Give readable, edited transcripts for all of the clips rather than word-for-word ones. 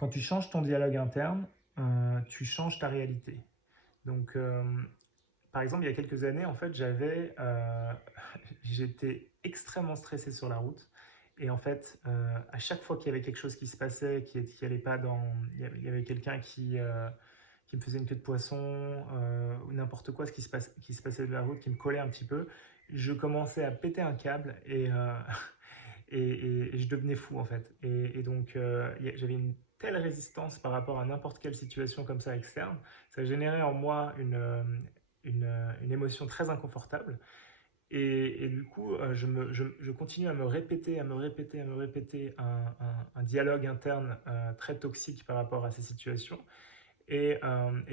Quand tu changes ton dialogue interne, tu changes ta réalité. Donc, par exemple, il y a quelques années, en fait, j'étais extrêmement stressé sur la route. Et en fait, à chaque fois qu'il y avait quelque chose qui se passait, qui allait pas il y avait quelqu'un qui me faisait une queue de poisson, ou n'importe quoi qui se passait de la route, qui me collait un petit peu, je commençais à péter un câble et je devenais fou en fait. Et donc j'avais une telle résistance par rapport à n'importe quelle situation comme ça externe, ça générait en moi une émotion très inconfortable. Et du coup, je continue à me répéter, à me répéter, à me répéter un dialogue interne très toxique par rapport à ces situations. Et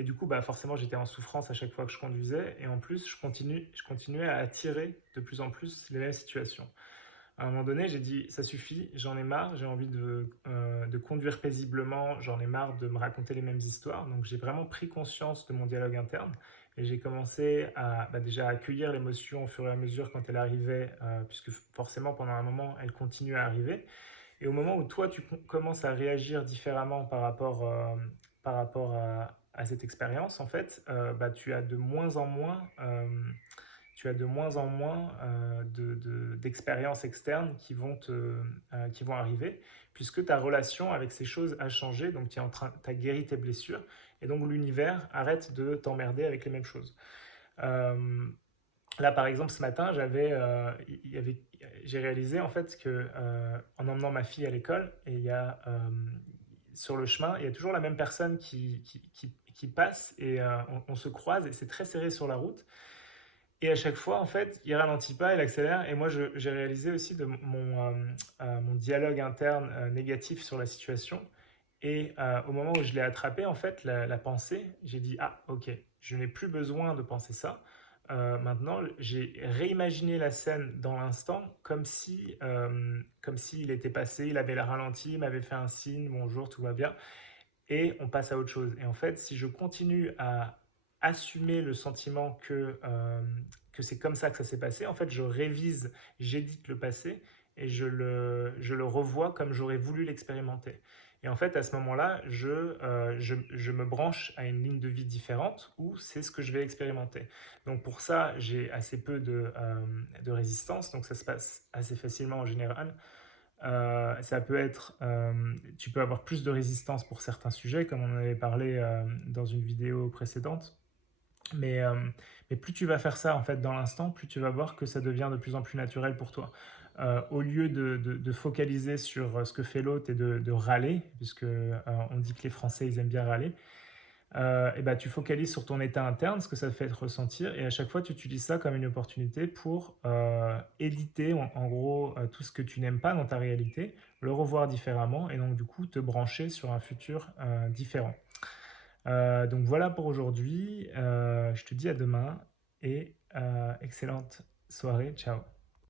du coup, bah, forcément, j'étais en souffrance à chaque fois que je conduisais. Et en plus, je continuais à attirer de plus en plus les mêmes situations. À un moment donné, j'ai dit, ça suffit, j'en ai marre, j'ai envie de conduire paisiblement, j'en ai marre de me raconter les mêmes histoires. Donc j'ai vraiment pris conscience de mon dialogue interne et j'ai commencé à déjà accueillir l'émotion au fur et à mesure quand elle arrivait, puisque forcément pendant un moment, elle continue à arriver. Et au moment où toi, tu commences à réagir différemment par rapport à cette expérience, en fait, tu as de moins en moins d'expériences externes qui vont arriver, puisque ta relation avec ces choses a changé, donc tu as guéri tes blessures, et donc l'univers arrête de t'emmerder avec les mêmes choses. Euh, Là, par exemple, ce matin, j'ai réalisé en fait que en emmenant ma fille à l'école, et sur le chemin, il y a toujours la même personne qui passe et on se croise et c'est très serré sur la route. Et à chaque fois, en fait, il ralentit pas, il accélère. Et moi, j'ai réalisé aussi mon dialogue interne négatif sur la situation. Et au moment où je l'ai attrapé, en fait, la pensée, j'ai dit, ah, ok, je n'ai plus besoin de penser ça. Maintenant, j'ai réimaginé la scène dans l'instant, comme s'il était passé, il avait la ralenti, il m'avait fait un signe, bonjour, tout va bien et on passe à autre chose. Et en fait, si je continue à assumer le sentiment que c'est comme ça que ça s'est passé, en fait, je révise, j'édite le passé et je le revois comme j'aurais voulu l'expérimenter. Et en fait, à ce moment-là, je me branche à une ligne de vie différente où c'est ce que je vais expérimenter. Donc pour ça, j'ai assez peu de résistance, donc ça se passe assez facilement en général. Tu peux avoir plus de résistance pour certains sujets, comme on en avait parlé dans une vidéo précédente. Mais, euh, mais plus tu vas faire ça en fait dans l'instant, plus tu vas voir que ça devient de plus en plus naturel pour toi. Au lieu de focaliser sur ce que fait l'autre et de râler, puisque on dit que les Français ils aiment bien râler, et ben, tu focalises sur ton état interne, ce que ça te fait te ressentir, et à chaque fois, tu utilises ça comme une opportunité pour éditer, en gros, tout ce que tu n'aimes pas dans ta réalité, le revoir différemment, et donc du coup, te brancher sur un futur différent. Donc voilà pour aujourd'hui. Je te dis à demain, et excellente soirée. Ciao.